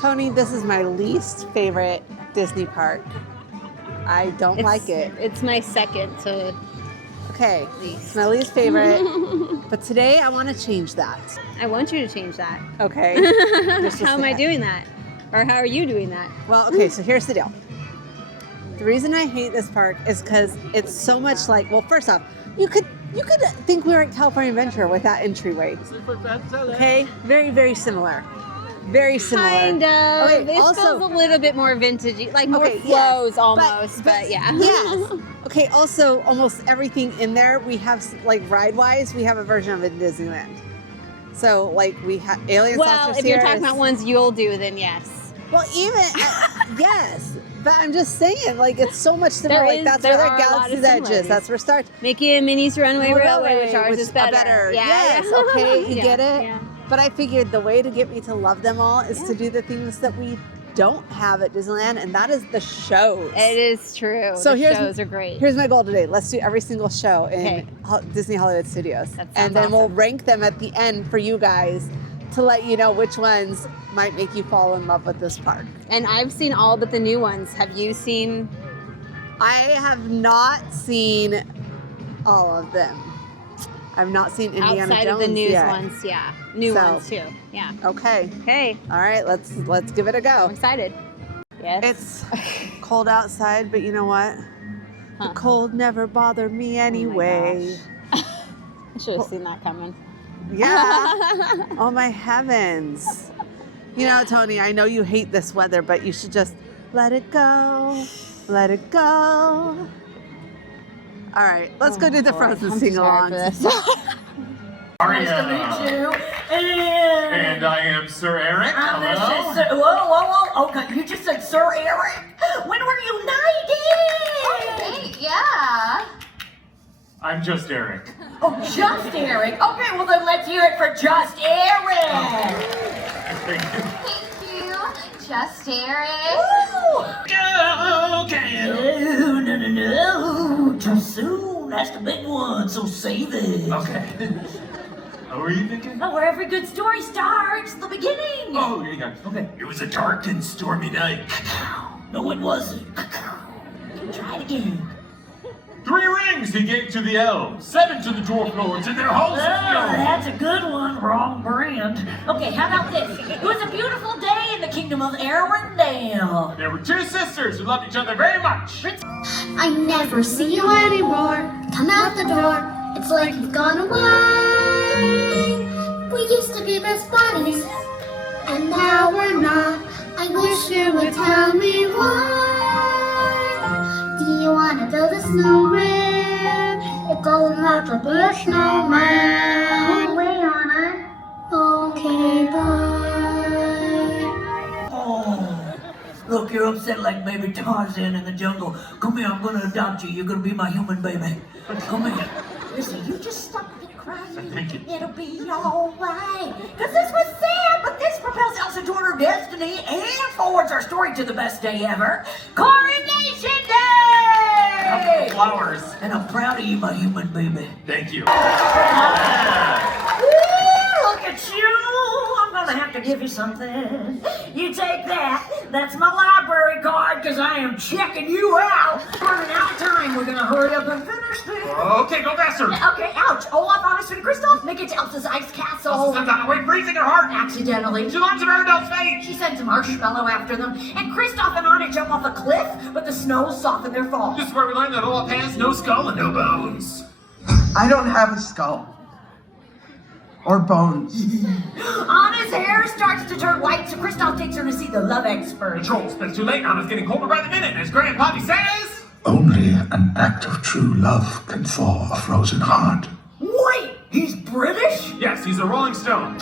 Tony, this is my least favorite Disney park. I don't like it. It's my second to Okay, least. it's my least favorite. But today I want to change that. I want you to change that. Okay. How am I doing that? Or how are you doing that? Well, okay, so here's the deal. The reason I hate this park is because it's so much like, well, first off, you could think we were at California Adventure with that entryway. Okay, very, very similar. Very similar. Kind of. Okay, This also, feels a little bit more vintagey, like more Okay, flows yes, almost, but yeah. Yes. Okay, also, almost everything in there, we have, like, ride-wise, we have a version of it in Disneyland. So, like, we have Alien Well, Saucer if you're Series. talking about ones you'll do, then yes. Well, even, yes. But I'm just saying, like, it's so much similar. There Like, is- that's there where are a lot of Galaxy's Edge is. similarities. That's where Star Mickey and Minnie's Runaway Railway, which ours is better. Yeah, Yes, yeah. okay, you Yeah, get it? yeah. But I figured the way to get me to love them all is to do the things that we don't have at Disneyland, and that is the shows. It is true. So the here's- shows are great. Here's my goal today. Let's do every single show in Okay. Disney Hollywood Studios. That sounds And then we'll awesome. rank them at the end for you guys to let you know which ones might make you fall in love with this park. And I've seen all but the new ones. Have you seen? I have not seen all of them. I've not seen Indiana Outside Jones of the news yet. ones, yeah. New So- ones too. Yeah. Okay. Okay. All right, let's give it a I'm go. excited. Yes. It's cold outside, but you know what? Huh. The cold never bothered me anyway. I should have seen that coming. Yeah. Oh my heavens. You know, Tony, I know you hate this weather, but you should just let it go. Let it go. All right, let's go do the Frozen I'm sing too along. tired for this. Nice to meet you. And I am Sir Eric. Hello. Whoa. Okay, you just said Sir Eric? When we're united! Hey, yeah. I'm just Eric. Oh, just Eric? Okay, well then let's hear it for just Eric! Thank you. Thank you. Just Eric. Woo! Okay. No. Too soon. That's the big one, so save it. Okay. How are you thinking? Oh, where every good story starts, the beginning. Oh, here you go. Okay. It was a dark and stormy night. No, it wasn't. Try it again. 3 rings he gave to the elves, 7 to the dwarf lords and their hosts. That's a good one. Wrong brand. Okay, how about this? It was a beautiful day in the kingdom of Arendelle. There were 2 sisters who loved each other very much. I never see you anymore. Come out the door. It's like you've gone away. We used to be best buddies, and now we're not. I wish you would tell me why. Do you want to build a snowman? It doesn't have to be a snowman. We on it. Okay, bye. Oh, look, you're upset like baby Tarzan in the jungle. Come here, I'm gonna adopt you. You're gonna be my human baby. Come here. Listen, you just stop the crying. Thank you. It'll be alright. Cause this was sad, but this propels Elsa toward her destiny and forwards our story to the best day ever. Coronation Day! Flowers. And I'm proud of you, my human baby. Thank you. Woo, look at you! I'm gonna have to give you something. You take that. That's my library card, because I am checking you out. Running out of time. We're gonna hurry up and finish this. Okay, go faster. Okay, ouch. Olaf, Honest, and Kristoff, make it to Elsa's ice castle. Elsa's on the way, freezing her heart. Accidentally. She learns of Arendelle's fate. She sends a marshmallow after them, and Kristoff and Anna jump off a cliff, but the snow softened their fall. This is where we learn that Olaf has no skull and no bones. I don't have a skull. Or bones. Anna's hair starts to turn white, so Kristoff takes her to see the love expert. The trolls, but it's too late. Anna's getting colder by the minute, and as Grandpappy says... Only an act of true love can thaw a frozen heart. Wait, he's British? Yes, he's a Rolling Stone.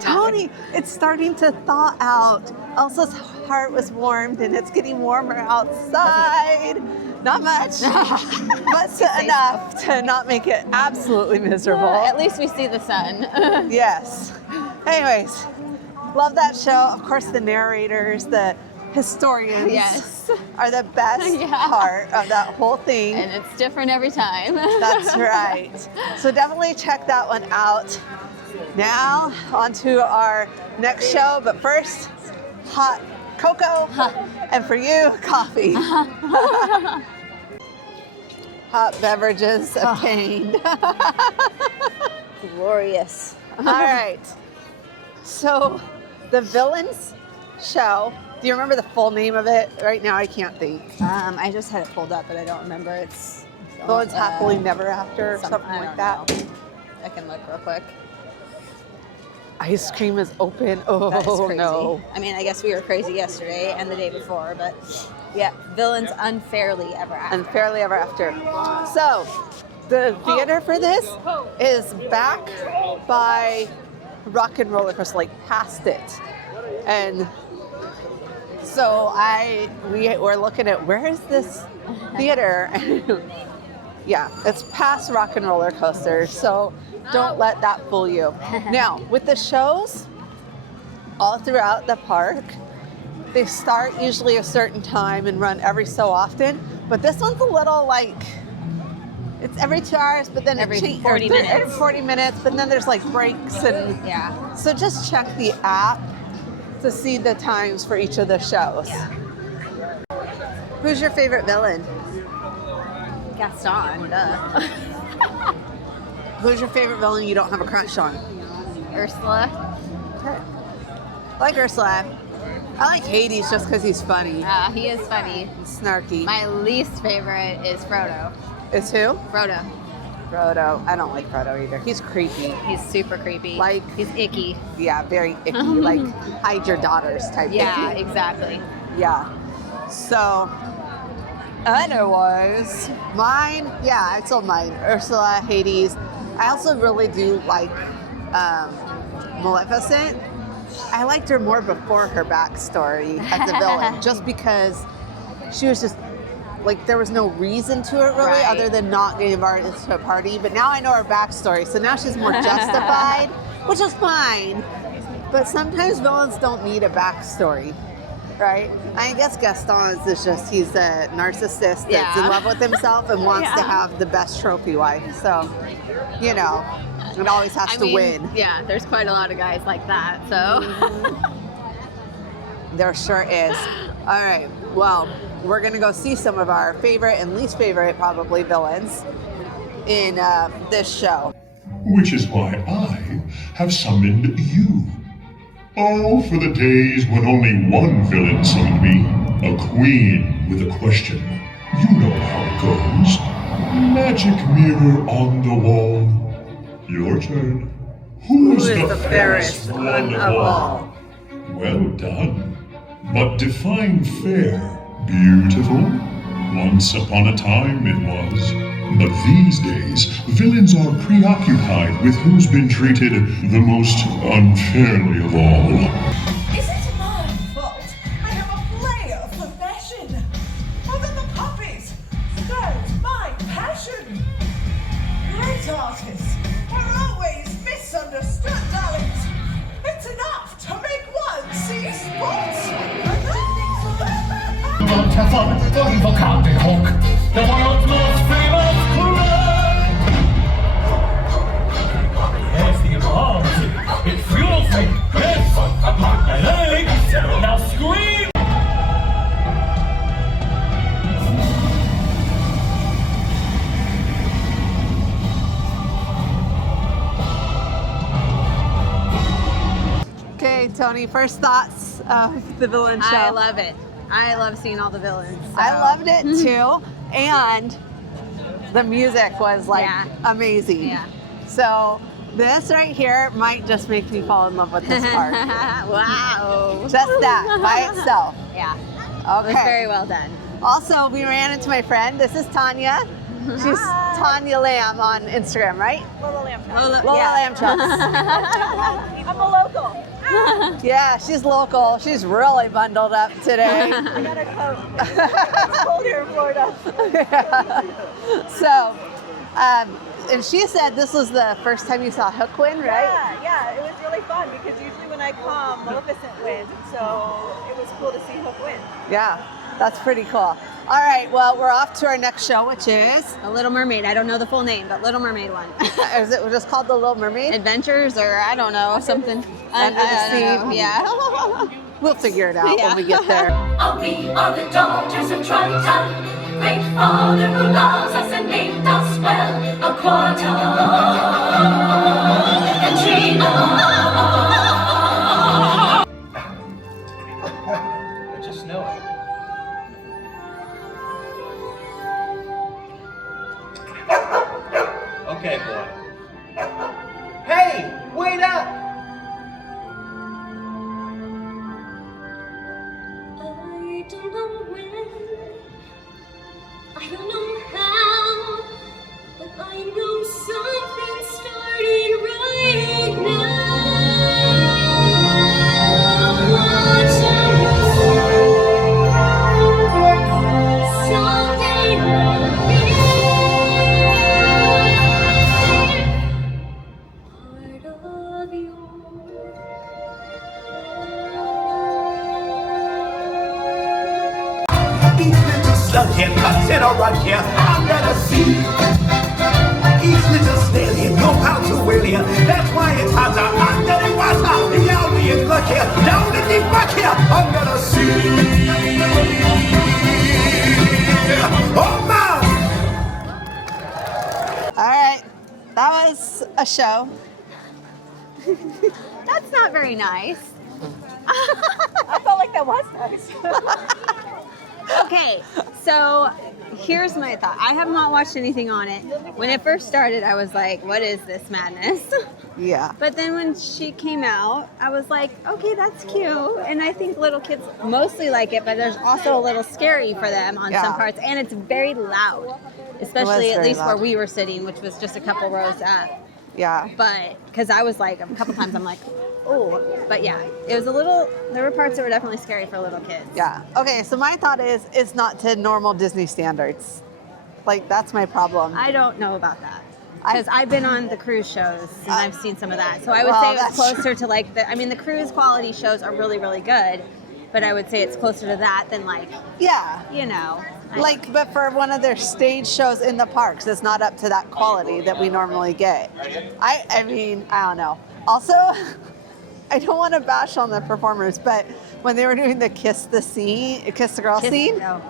Tony, it's starting to thaw out. Elsa's heart was warmed and it's getting warmer outside. Not much, but enough to not make it absolutely miserable. At least we see the sun. Yes. Anyways, love that show. Of course, the narrators, the historians Yes. are the best Yeah. part of that whole thing. And it's different every time. That's right. So definitely check that one out. Now, on to our next show, but first, hot cocoa, and for you, coffee. Hot beverages obtained. Glorious. All right. So, the Villains show. Do you remember the full name of it? Right now, I can't think. I just had it pulled up, but I don't remember. It's Villains Happily Never After, or something I like don't that. know. I can look real quick. Ice cream is open. Oh, That is crazy. no. I mean, I guess we were crazy yesterday and the day before, but yeah, Villains Unfairly Ever After. Unfairly Ever After. So, the theater for this is back by Rock and Roller Coaster, like past it. And so we were looking at, where is this theater? Yeah, it's past Rock and Roller Coaster. So don't let that fool you. Now, with the shows all throughout the park, they start usually a certain time and run every so often. But this one's a little like, it's every 2 hours, but then Every it 40 minutes. Every 40 minutes, but then there's like breaks and Yeah. so just check the app to see the times for each of the shows. Yeah. Who's your favorite villain? Gaston, duh. Who's your favorite villain you don't have a crush on? Ursula. Okay. I like Ursula. I like Hades just because he's funny. He is funny. He's snarky. My least favorite is Frodo. Is who? Frodo. Frodo. I don't like Frodo either. He's creepy. He's super creepy. Like- he's icky. Yeah, very icky. Like hide your daughters type Yeah, icky. exactly. Yeah. So, otherwise, mine, yeah, I told mine. Ursula, Hades. I also really do like Maleficent. I liked her more before her backstory as a villain, just because she was just, like, there was no reason to it really, Right. other than not getting invited to a party. But now I know her backstory, so now she's more justified, which is fine. But sometimes villains don't need a backstory, right? I guess Gaston is just, he's a narcissist that's Yeah. in love with himself and wants to Yeah. have the best trophy wife. So, you know, it always has to win. Yeah, there's quite a lot of guys like that, so. There sure is. All right, well, we're gonna go see some of our favorite and least favorite, probably, villains in this show. Which is why I have summoned you. Oh, for the days when only one villain summoned me, a queen with a question. You know how it goes. Magic mirror on the wall. Your turn. Who's the fairest one of all? Well done. But define fair. Beautiful? Once upon a time it was. But these days, villains are preoccupied with who's been treated the most unfairly of all. Is it my fault? I am a player for fashion. Other than puppies, that's my passion. Great artists are always misunderstood, darlings. It's enough to make one see sports. Want to have fun? Go evil Captain Hook, the world's most famous clown. Yes, the equality. It fuels me. Yes, my legs. Now scream. Okay, Tony, first thoughts of the villain show. I love it. I love seeing all the villains. So. I loved it too, and the music was like Yeah. amazing. Yeah. So this right here might just make me fall in love with this part. Wow. Just that by itself. Yeah. Okay. It was very well done. Also, we ran into my friend. This is Tanya. She's Tanya Lamb on Instagram, right? Lola Lamb Chop. Lola Lamb Chops. I'm a local. Yeah, she's local. She's really bundled up today. I got a coat. It's cold here in Florida. So, and she said this was the first time you saw Hook win, right? Yeah, it was really fun because usually when when I come, Maleficent wins, so it was cool to see Hook win. Yeah, that's pretty cool. All right, well, we're off to our next show, which is The Little Mermaid. I don't know the full name, but Little Mermaid one. is it just called The Little Mermaid? Adventures, or I don't know, something. Under the sea. Know. Yeah. We'll figure it out when we get there. Oh, we are the daughters of Triton, great father who loves us and made us well, a quarter and Trina. It's just snowing. Okay, boy. Hey, wait up! I don't know when, I don't know how, but I know something's starting right now. Watch someday I'll be part of you. Each little slug here cuts in a run here under the sea. Each little snail here know how to whale here. That's why it's hotter under the water. The only is luck here, down in the muck here under the sea. Oh man! All right, that was a show. That's not very nice. I felt like that was nice. Okay, so here's my thought. I have not watched anything on it. When it first started, I was like, what is this madness? Yeah. But then when she came out, I was like, okay, that's cute. And I think little kids mostly like it, but there's also a little scary for them on some parts. And it's very loud, especially at least where we were sitting, which was just a couple rows up. Yeah. But because I was like, a couple times I'm like, oh, but yeah, it was a little, there were parts that were definitely scary for little kids. Yeah. Okay, so my thought is it's not to normal Disney standards. Like, that's my problem. I don't know about that. Because I've been on the cruise shows and I've seen some of that. So I would say it's closer to like, the cruise quality shows are really, really good. But I would say it's closer to that than like, you know. Like, but for one of their stage shows in the parks, it's not up to that quality that we normally get. I mean, I don't know. Also, I don't want to bash on the performers, but when they were doing the kiss the girl scene, No.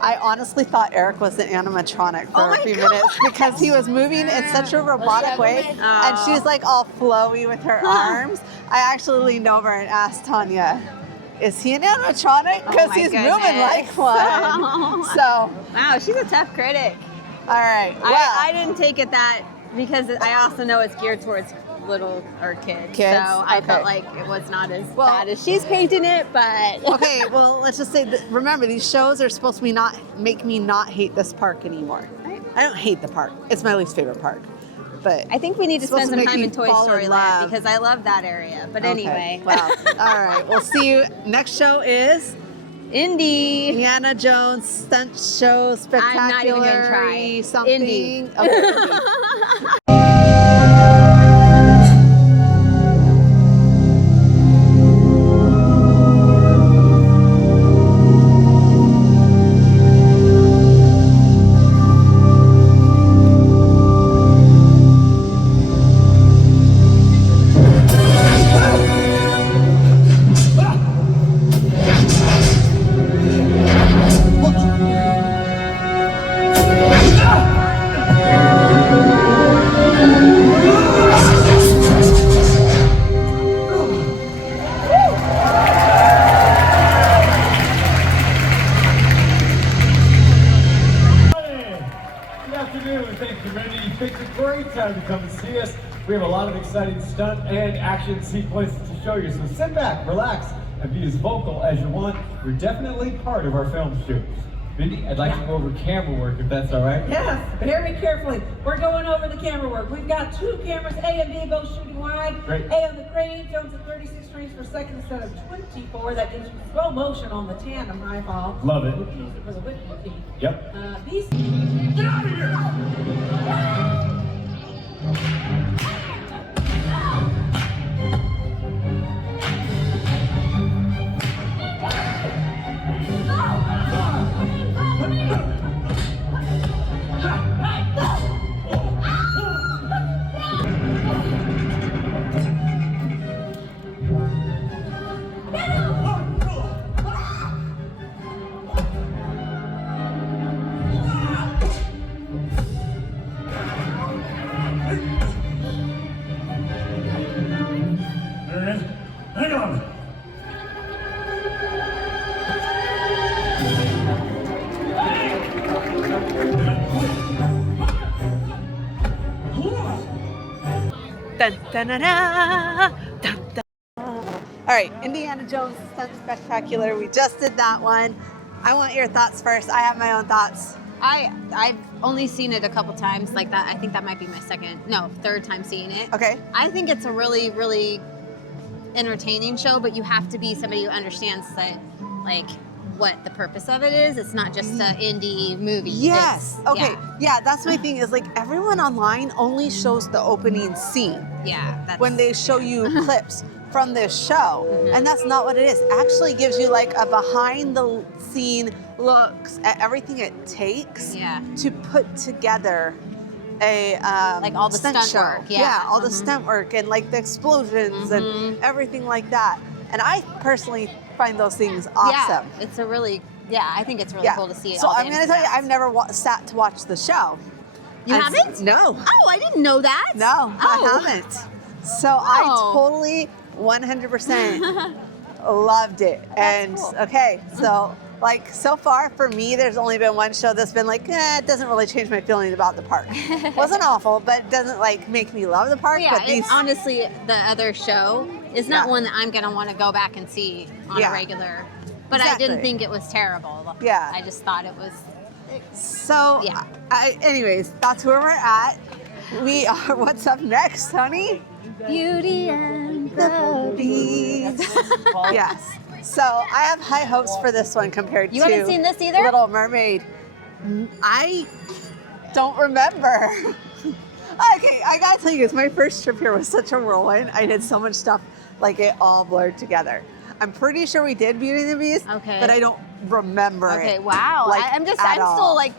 I honestly thought Eric was an animatronic for a few minutes because he was moving in such a robotic way, and she's like all flowy with her arms. I actually leaned over and asked Tanya, is he an animatronic? Because he's moving like one. So, wow, she's a tough critic. All right. Well, I didn't take it that, because I also know it's geared towards little or kids. So I felt like it was not as bad as she's painting it, but. Okay, well, let's just say that, remember, these shows are supposed to make me not hate this park anymore. I don't hate the park. It's my least favorite park. But I think we need to spend some time in Toy Story Land because I love that area. But anyway. Well, all right. We'll see you. Next show is Indiana Jones Stunt Spectacular. I'm not even going to try. Something. Indy. Okay, Indy. We have a lot of exciting stunt and action sequences to show you, so sit back, relax, and be as vocal as you want. We're definitely part of our film shoot. Mindy, I'd like to go over camera work, if that's all right. Yes, very carefully. We're going over the camera work. We've got 2 cameras, A and B, both shooting wide. Great. A on the crane, Jones at 36 frames per second instead of 24. That gives you slow motion on the tandem high fall. Love it. We can use it for the whip routine. Yep. These. Get out of here! Dun, dun, dun, dun, dun, dun. All right, Indiana Jones Stunt Spectacular. We just did that one. I want your thoughts first. I have my own thoughts. I've only seen it a couple times like that. I think that might be my third time seeing it. Okay. I think it's a really, really entertaining show, but you have to be somebody who understands that, like, what the purpose of it is. It's not just an indie movie. Yes. Okay. Yeah, that's my thing is like everyone online only shows the opening scene. Yeah. That's, when they show you clips from this show. And that's not what it is. It actually gives you like a behind the scene looks at everything it takes to put together a like all the stunt show. work. Yeah, all the stunt work and like the explosions and everything like that. And I personally find those things awesome. Yeah, it's a really, I think it's really cool to see. So I'm going to tell you, I've never sat to watch the show. You haven't? No. Oh, I didn't know that. No, I haven't. So I totally 100% loved it. And okay, so like so far for me, there's only been one show that's been like, it doesn't really change my feeling about the park. Wasn't awful, but it doesn't like make me love the park. Yeah, but these, honestly, the other show is not one that I'm going to want to go back and see on a regular. But I didn't think it was terrible. Yeah. I just thought it was. So, anyways, that's where we're at. We are, what's up next, honey? Beauty and the Beast. Yes. So I have high hopes for this one compared to. You haven't seen this either? Little Mermaid. I don't remember. Okay, I gotta tell you, my first trip here was such a whirlwind. I did so much stuff, like it all blurred together. I'm pretty sure we did Beauty and the Beast, but I don't remember it. Okay, wow. Like, I'm still like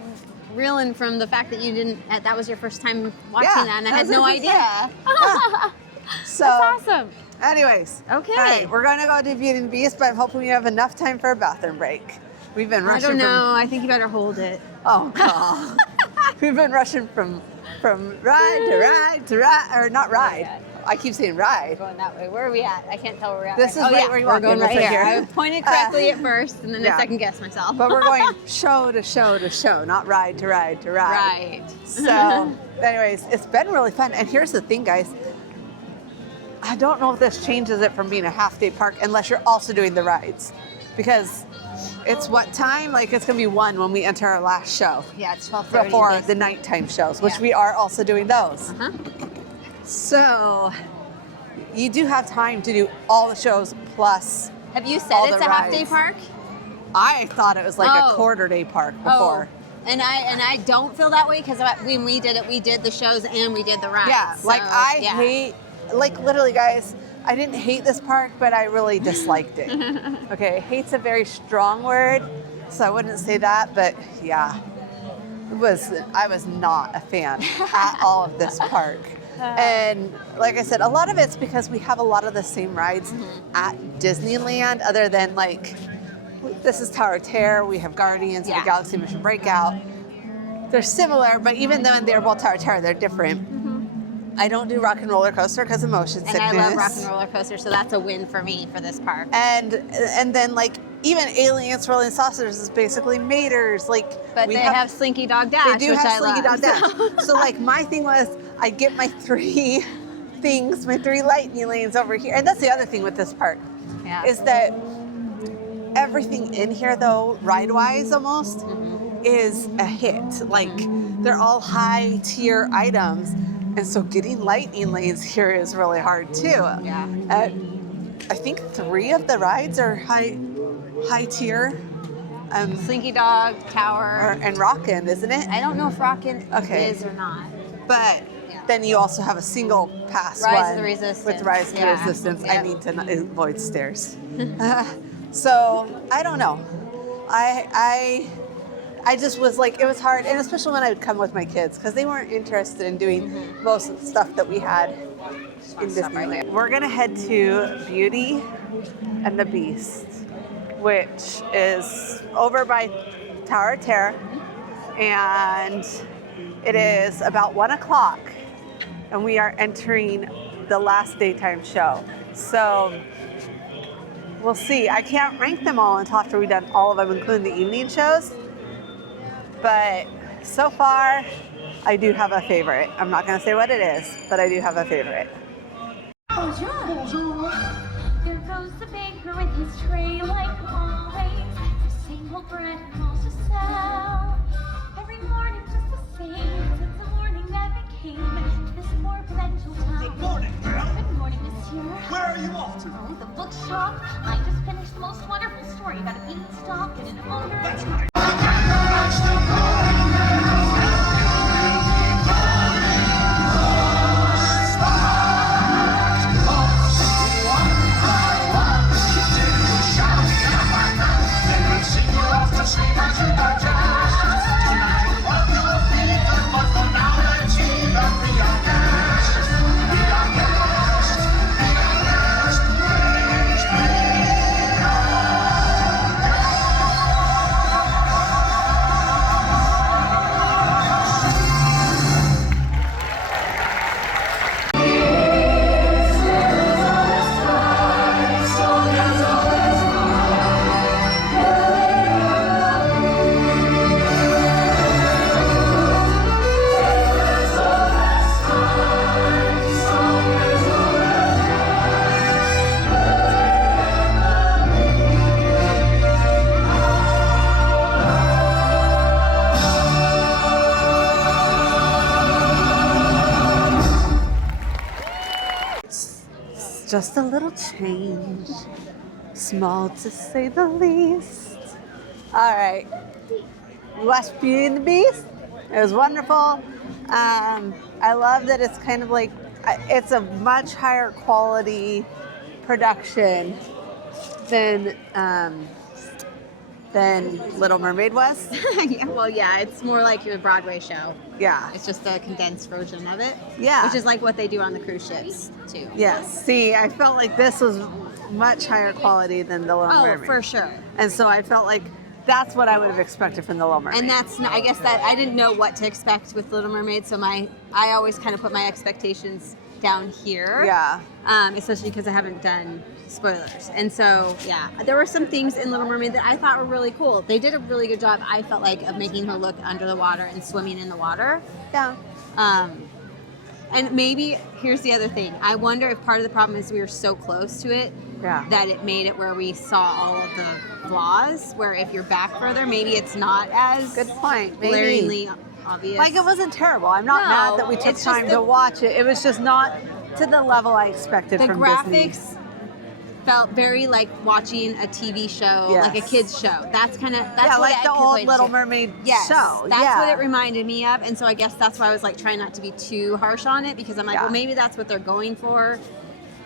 reeling from the fact that you didn't. That was your first time watching that, and I had no idea. So that's awesome. Anyways, okay. All right, we're gonna go do Beauty and the Beast, but I'm hoping we have enough time for a bathroom break. We've been rushing. I don't know. I think you better hold it. Oh God. We've been rushing from ride to ride to ride, or not ride. I keep saying ride. We're going that way. Where are we at? I can't tell where we're at. This is right where you are. We're going right here. I pointed correctly at first, and then I second guessed myself. But we're going show to show to show, not ride to ride to ride. Right. So, anyways, it's been really fun. And here's the thing, guys. I don't know if this changes it from being a half-day park unless you're also doing the rides, because it's what time? Like it's gonna be 1 when we enter our last show. Yeah, it's 12:30. Before the nighttime shows, which we are also doing those. So you do have time to do all the shows plus. Have you said it's a half-day park? I thought it was like a quarter-day park before. And I don't feel that way because when we did it, we did the shows and we did the rides. Yeah, so, like I hate, like literally, guys. I didn't hate this park, but I really disliked it. Okay, hate's a very strong word, so I wouldn't say that, but yeah, I was not a fan at all of this park. And like I said, a lot of it's because we have a lot of the same rides at Disneyland, other than like, this is Tower of Terror, we have Guardians, we have Galaxy Mission Breakout. They're similar, but even though they're both Tower of Terror, they're different. I don't do Rock and Roller Coaster because of motion sickness. And I love Rock and Roller Coaster, so that's a win for me for this park. And then like even Aliens Rolling Saucers is basically Maters. Like, but they have Slinky Dog Dash. They do have Slinky Dog Dash. So like my thing was I get my 3 things, my 3 lightning lanes over here. And that's the other thing with this park, is that everything in here though, ride-wise almost, is a hit. Like they're all high tier items. And so getting lightning lanes here is really hard too. Yeah. I think 3 of the rides are high tier. Slinky Dog, Tower, and Rockin', isn't it? I don't know if Rockin' is or not. But then you also have a single pass Rise one of the Resistance. with Rise of the Resistance. I need to avoid stairs. So I don't know. I just was like, it was hard, and especially when I would come with my kids, because they weren't interested in doing most of the stuff that we had in Disneyland. We're gonna head to Beauty and the Beast, which is over by Tower of Terror, and it is about 1 o'clock, and we are entering the last daytime show. So we'll see. I can't rank them all until after we've done all of them, including the evening shows. But so far, I do have a favorite. I'm not going to say what it is, but I do have a favorite. There goes the baker with his tray like always. The same old bread and also sell. Every morning just the same. Since the morning that became this more potential time. Good morning, ma'am. Good morning, monsieur. Where are you off to? Oh, the bookshop. I just finished the most wonderful story about a beanstalk and an owner. That's right. Just a little change, small to say the least. All right, we watched Beauty and the Beast. It was wonderful. I love that it's kind of like, it's a much higher quality production than Little Mermaid was. Yeah, it's more like your Broadway show. Yeah. It's just a condensed version of it. Yeah. Which is like what they do on the cruise ships, too. Yes. See, I felt like this was much higher quality than the Little Mermaid. Oh, for sure. And so I felt like that's what I would have expected from the Little Mermaid. And that's, I guess that I didn't know what to expect with Little Mermaid, so I always kind of put my expectations down here. Yeah. Especially because I haven't done spoilers. And so, yeah, there were some things in Little Mermaid that I thought were really cool. They did a really good job, I felt like, of making her look under the water and swimming in the water. Yeah. And maybe, here's the other thing. I wonder if part of the problem is we were so close to it that it made it where we saw all of the flaws, where if you're back further, maybe it's not as good point. glaringly obvious. Like, it wasn't terrible. I'm not mad that we took time to watch it. It was just not to the level I expected from Disney. The graphics felt very like watching a TV show, like a kid's show. That's kind of what like the old Little Mermaid show. That's what it reminded me of, and so I guess that's why I was like trying not to be too harsh on it, because I'm like, well, maybe that's what they're going for.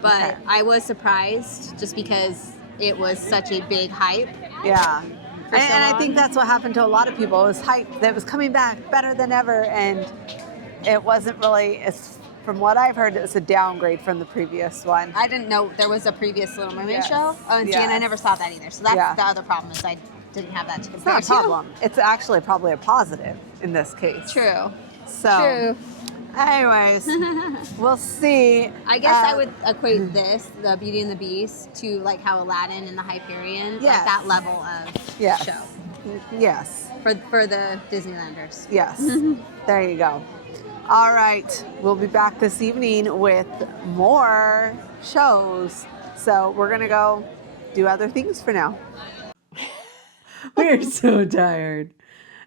But I was surprised just because it was such a big hype. Yeah. And I think that's what happened to a lot of people. It was hype that was coming back better than ever, and it wasn't really. From what I've heard, it's a downgrade from the previous one. I didn't know there was a previous Little Mermaid show. Oh, and see, and I never saw that either. So that's the other problem, is I didn't have that to compare It's not a problem. It's actually probably a positive in this case. True. So, anyways, we'll see. I guess I would equate this, the Beauty and the Beast, to like how Aladdin and the Hyperion, like that level of show. Yes. For the Disneylanders. Yes. There you go. All right, we'll be back this evening with more shows. So we're going to go do other things for now. We're so tired.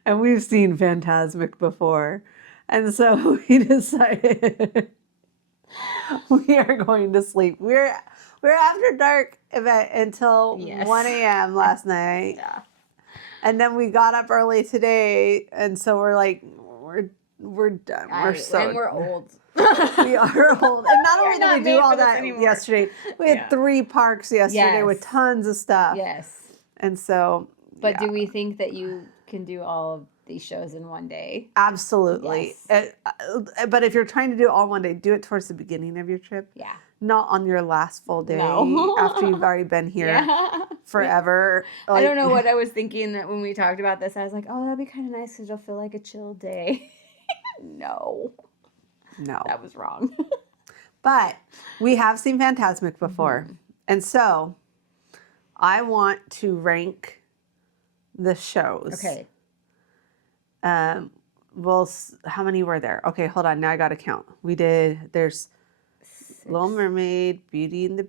And we've seen Fantasmic before. And so we decided we are going to sleep. We're after dark event until 1 a.m. last night. And then we got up early today. And so we're like, we're done. And we're old. We are old. And not only did we do all that yesterday, we had 3 parks yesterday with tons of stuff. Yes. And so. But do we think that you can do all of these shows in one day? Absolutely. Yes. But if you're trying to do it all one day, do it towards the beginning of your trip. Yeah. Not on your last full day after you've already been here forever. I don't know what I was thinking that when we talked about this. I was like, oh, that'd be kind of nice because it'll feel like a chill day. No. That was wrong. But we have seen Fantasmic before. Mm-hmm. And so I want to rank the shows. Okay. Well, how many were there? Okay, hold on. Now I got to count. There's Little Mermaid, Beauty and the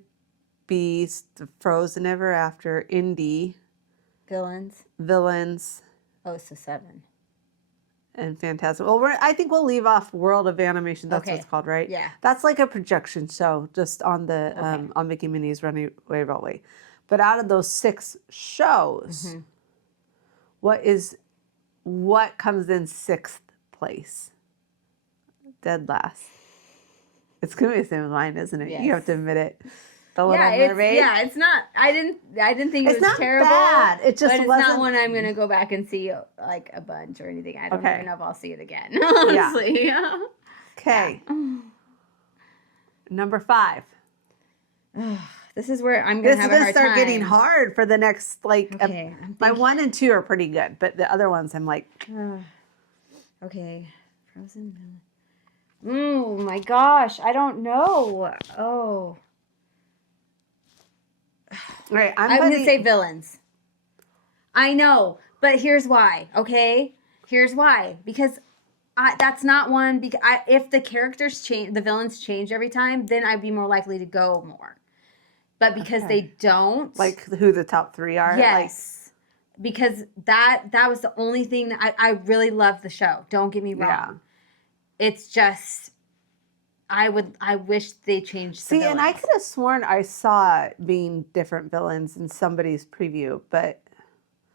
Beast, Frozen Ever After, Indie. Villains. Oh, so 7. And Fantasmic. Well, I think we'll leave off World of Animation. That's what it's called, right? Yeah. That's like a projection show, just on the on Mickey Minnie's Runaway Railway. But out of those 6 shows, what comes in 6th place? Dead last. It's gonna be the same as mine, isn't it? Yes. You have to admit it. The Little Mermaid. It's not. I didn't think it was not terrible. bad. It just but it's wasn't. not one I'm gonna go back and see like a bunch or anything. I don't even know if I'll see it again. Yeah. Honestly. Okay. Number 5. This is where I'm gonna have a hard time. This is gonna start getting hard for the next my 1 and 2 are pretty good, but the other ones I'm like. Okay, Frozen. Oh my gosh, I don't know. Oh. Right, I'm gonna say villains. I know, but here's why. Okay, here's why. Because that's not one. Because if the characters change, the villains change every time, then I'd be more likely to go more. But because they don't, like who the top 3 are. Yes, because that was the only thing that I really loved the show. Don't get me wrong. Yeah. It's just. I wish they changed the villains. And I could have sworn I saw it being different villains in somebody's preview, but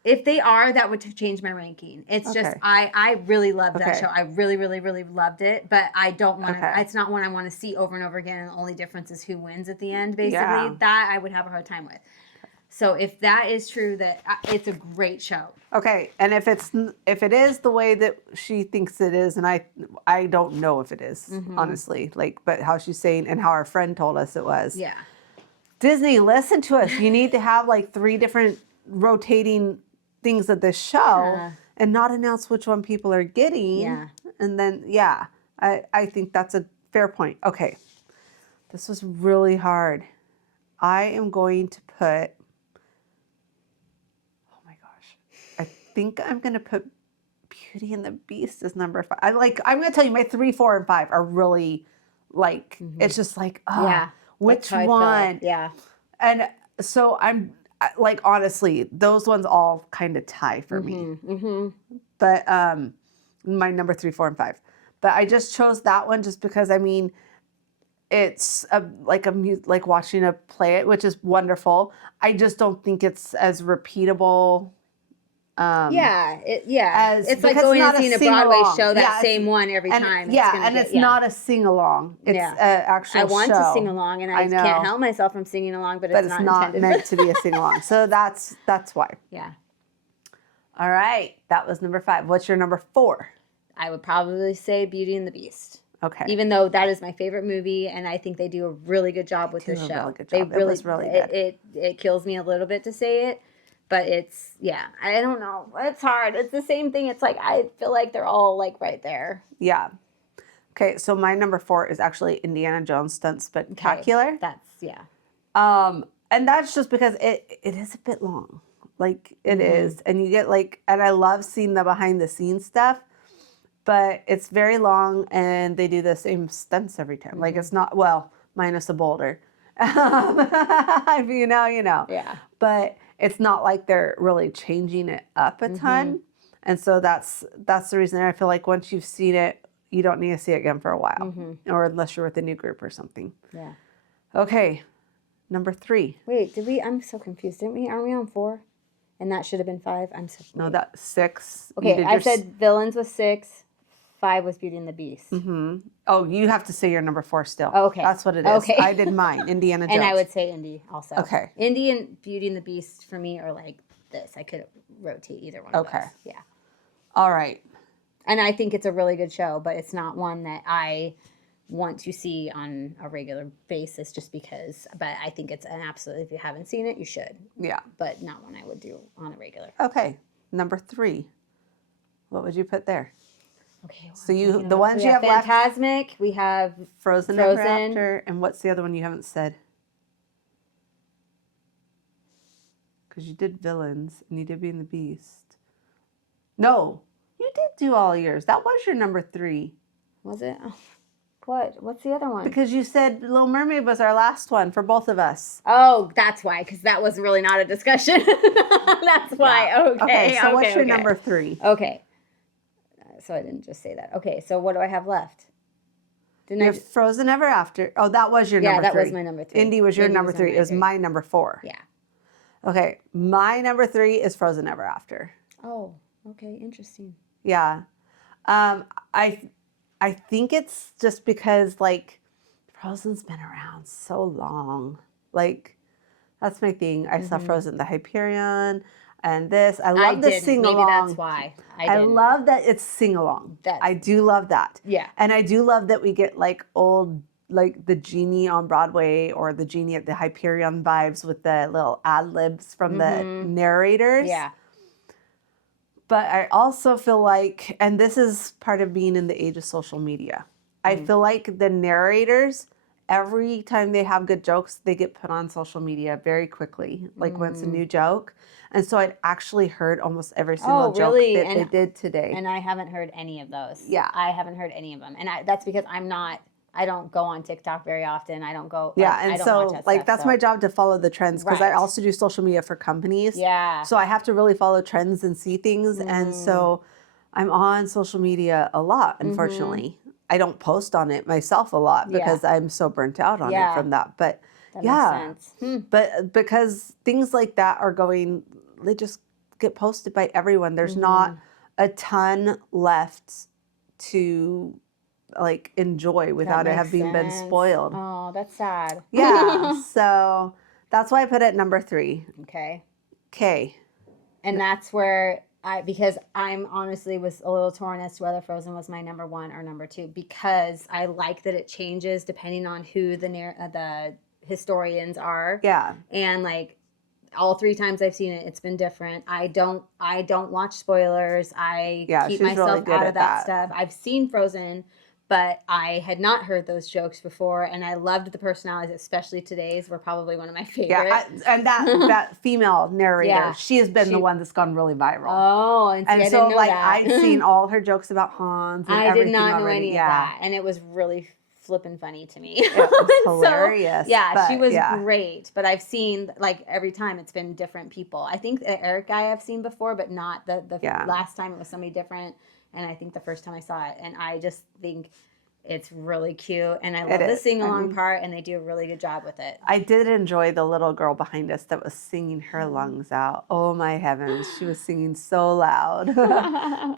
if they are, that would change my ranking. It's just I really loved that show. I really, really, really loved it, but I don't want to. It's not one I want to see over and over again. And the only difference is who wins at the end. Basically, that I would have a hard time with. So if that is true, that it's a great show. Okay, and if it is the way that she thinks it is, and I don't know if it is, honestly, but how she's saying and how our friend told us it was. Yeah. Disney, listen to us. You need to have 3 different rotating things of this show and not announce which one people are getting. Yeah. And then I think that's a fair point. Okay. This was really hard. I am going to put I think I'm going to put Beauty and the Beast as number 5. I'm going to tell you my 3, 4, and 5 are really it's just which one? Yeah. And so I'm honestly, those ones all kind of tie for me. But my number 3, 4, and 5. But I just chose that one just because it's like watching a play it, which is wonderful. I just don't think it's as repeatable. It's like going and seeing a Broadway show, that same one every time. It's not a sing-along. It's an actual show. I want to sing along, and I can't help myself from singing along, but it's not meant to be a sing-along. So that's why. Yeah. All right. That was number 5. What's your number 4? I would probably say Beauty and the Beast. Okay. Even though that is my favorite movie, and I think they do a really good job with this show. Really good job. It was really good. It kills me a little bit to say it. But I don't know. It's hard. It's the same thing. It's like, I feel like they're all right there. Yeah. Okay, so my number 4 is actually Indiana Jones Stunt Spectacular. Okay. That's, and that's just because it is a bit long. It is. And you get and I love seeing the behind the scenes stuff, but it's very long and they do the same stunts every time. It's not, minus a boulder. If you know, you know. Yeah. But it's not like they're really changing it up a ton. And so that's the reason I feel like once you've seen it, you don't need to see it again for a while. Or unless you're with a new group or something. Yeah. Okay. Number 3. Wait, I'm so confused. Aren't we on 4? And that should have been 5? No, that's 6. Okay, I said Villains was 6. 5 was Beauty and the Beast. Oh, you have to say your number 4 still. Okay. That's what it is. Okay. I did mine, Indiana Jones. And I would say Indy also. Okay. Indy and Beauty and the Beast for me are like this. I could rotate either one of those. Yeah. All right. And I think it's a really good show, but it's not one that I want to see on a regular basis just because. But I think it's an absolute, if you haven't seen it, you should. Yeah. But not one I would do on a regular. Okay. Number 3. What would you put there? Okay. So the ones you have left. Fantasmic. We have Frozen Ever After. And what's the other one you haven't said? Because you did Villains and you did Beauty and the Beast. No, you did do all yours. That was your number 3. Was it? Oh. What? What's the other one? Because you said Little Mermaid was our last one for both of us. Oh, that's why, because that was really not a discussion. That's why. Yeah. Okay. So what's your number 3? Okay. So I didn't just say that. Okay. So what do I have left? Your Frozen Ever After. Oh, that was your number 3. Yeah, that was my number 3. Indy was your number 3. It was my number 4. Yeah. Okay. My number 3 is Frozen Ever After. Oh, okay. Interesting. Yeah. I think it's just because, like, Frozen's been around so long. Like, that's my thing. I saw Frozen the Hyperion and this. I love the sing-along. Maybe that's why. I love that it's sing-along. I do love that. Yeah. And I do love that we get, like, old, like, the genie on Broadway or the genie at the Hyperion vibes with the little ad-libs from the narrators. Yeah. But I also feel like, and this is part of being in the age of social media, I feel like the narrators, every time they have good jokes, they get put on social media very quickly, like when it's a new joke. And so I'd actually heard almost every single joke that they did today. And I haven't heard any of those. Yeah. I haven't heard any of them. And that's because I don't go on TikTok very often. I don't go. Yeah, I and don't so watch that like stuff, that's my job to follow the trends because I Right. also do social media for companies. Yeah. So I have to really follow trends and see things, and so I'm on social media a lot. Unfortunately, I don't post on it myself a lot because I'm so burnt out on it from that. But That makes sense. but because things like that are going, they just get posted by everyone. There's not a ton left to like enjoy without it having been spoiled. Oh, that's sad. Yeah. So that's why I put it at number 3. Okay. Okay. And that's where because I'm honestly was a little torn as to whether Frozen was my number 1 or number 2 because I like that it changes depending on who the historians are. Yeah. And like all 3 times I've seen it, it's been different. I don't watch spoilers. I keep myself really good out at of that that. stuff. I've seen Frozen, but I had not heard those jokes before, and I loved the personalities, especially today's were probably one of my favorite. Yeah, and that female narrator, she has been the one that's gone really viral. Oh, and I so didn't know like that. I'd seen all her jokes about Hans. And I everything did not know already. any of that, and it was really flippin' funny to me. It was hilarious. Yeah, she was yeah. great. But I've seen like every time it's been different people. I think the Eric guy I've seen before, but not the last time it was somebody different. And I think the first time I saw it, and I just think it's really cute, and I love the sing-along part, and they do a really good job with it. I did enjoy the little girl behind us that was singing her lungs out. Oh my heavens, she was singing so loud.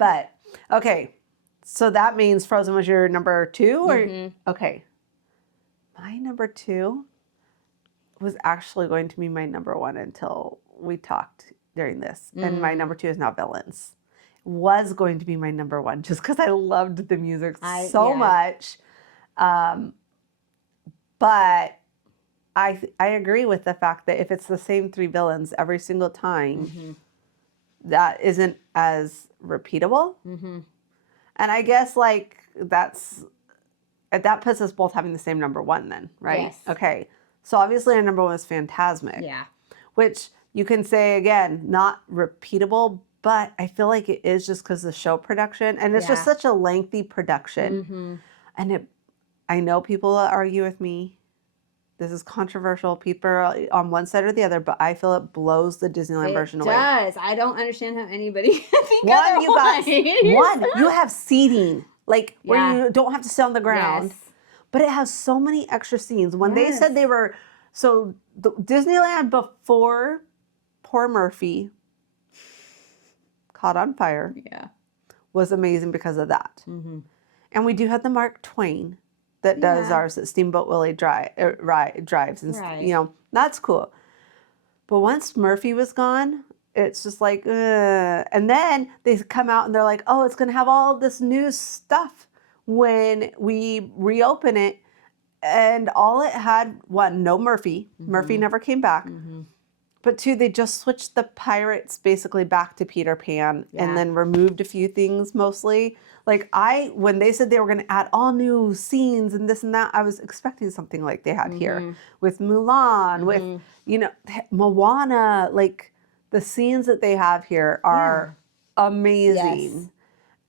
But okay, so that means Frozen was your number 2, or okay, my number 2 was actually going to be my number 1 until we talked during this, and my number 2 is now Villains. Was going to be my number 1 just because I loved the music so much. But I agree with the fact that if it's the same 3 villains every single time, that isn't as repeatable. And I guess like that puts us both having the same number 1 then, right? Yes. Okay. So obviously our number 1 is Fantasmic. Yeah. Which you can say again, not repeatable, but I feel like it is just because of the show production, and it's just such a lengthy production. And I know people argue with me. This is controversial. People are on one side or the other, but I feel it blows the Disneyland version away. It does. I don't understand how anybody can think One, you guys. otherwise. You have seating, like where you don't have to sit on the ground. Yes. But it has so many extra scenes. When they said they were the Disneyland before poor Murphy caught on fire was amazing because of that. And we do have the Mark Twain that does ours at Steamboat Willie drives, and you know, that's cool. But once Murphy was gone, it's just like and then they come out and they're like, oh, it's gonna have all this new stuff when we reopen it, and all it had, 1, no Murphy. Murphy never came back. But 2, they just switched the pirates basically back to Peter Pan and then removed a few things mostly. Like when they said they were going to add all new scenes and this and that, I was expecting something like they had here with Mulan, with, you know, Moana. Like the scenes that they have here are amazing.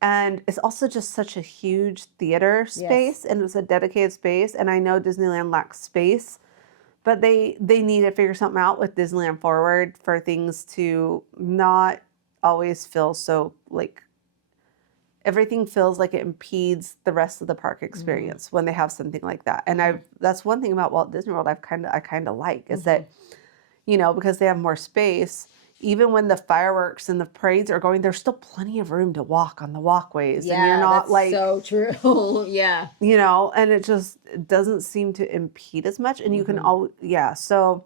And it's also just such a huge theater space, and it's a dedicated space. And I know Disneyland lacks space, but they need to figure something out with Disneyland Forward for things to not always feel so like everything feels like it impedes the rest of the park experience when they have something like that. And that's one thing about Walt Disney World I kind of like is that, you know, because they have more space, even when the fireworks and the parades are going, there's still plenty of room to walk on the walkways. Yeah, and you're not that's like so true. Yeah. You know, and it just doesn't seem to impede as much. And you can so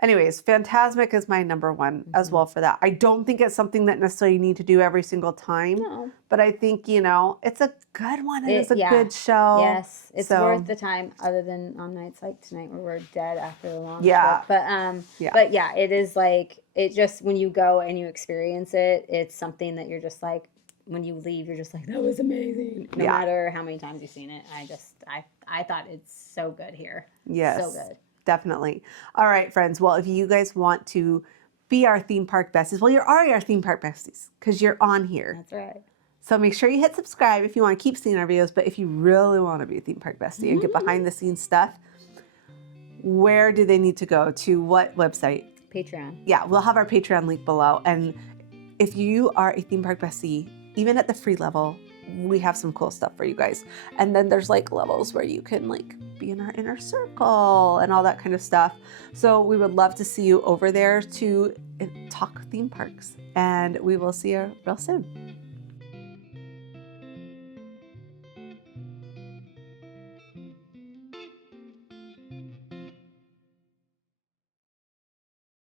anyways, Fantasmic is my number one as well for that. I don't think it's something that necessarily you need to do every single time. No. But I think, you know, it's a good one and it's a good show. Yes, it's worth the time other than on nights like tonight where we're dead after the long trip. But yeah, it is like, it just, when you go and you experience it, it's something that you're just like, when you leave, you're just like, that was amazing. No matter how many times you've seen it. I thought it's so good here. Yes. So good. Definitely. All right, friends. Well, if you guys want to be our theme park besties, well, you're already our theme park besties because you're on here. That's right. So make sure you hit subscribe if you want to keep seeing our videos. But if you really want to be a theme park bestie and get behind the scenes stuff, where do they need to go? To what website? Patreon. Yeah, we'll have our Patreon link below. And if you are a theme park bestie, even at the free level, we have some cool stuff for you guys. And then there's like levels where you can like be in our inner circle and all that kind of stuff. So we would love to see you over there to talk theme parks. And we will see you real soon.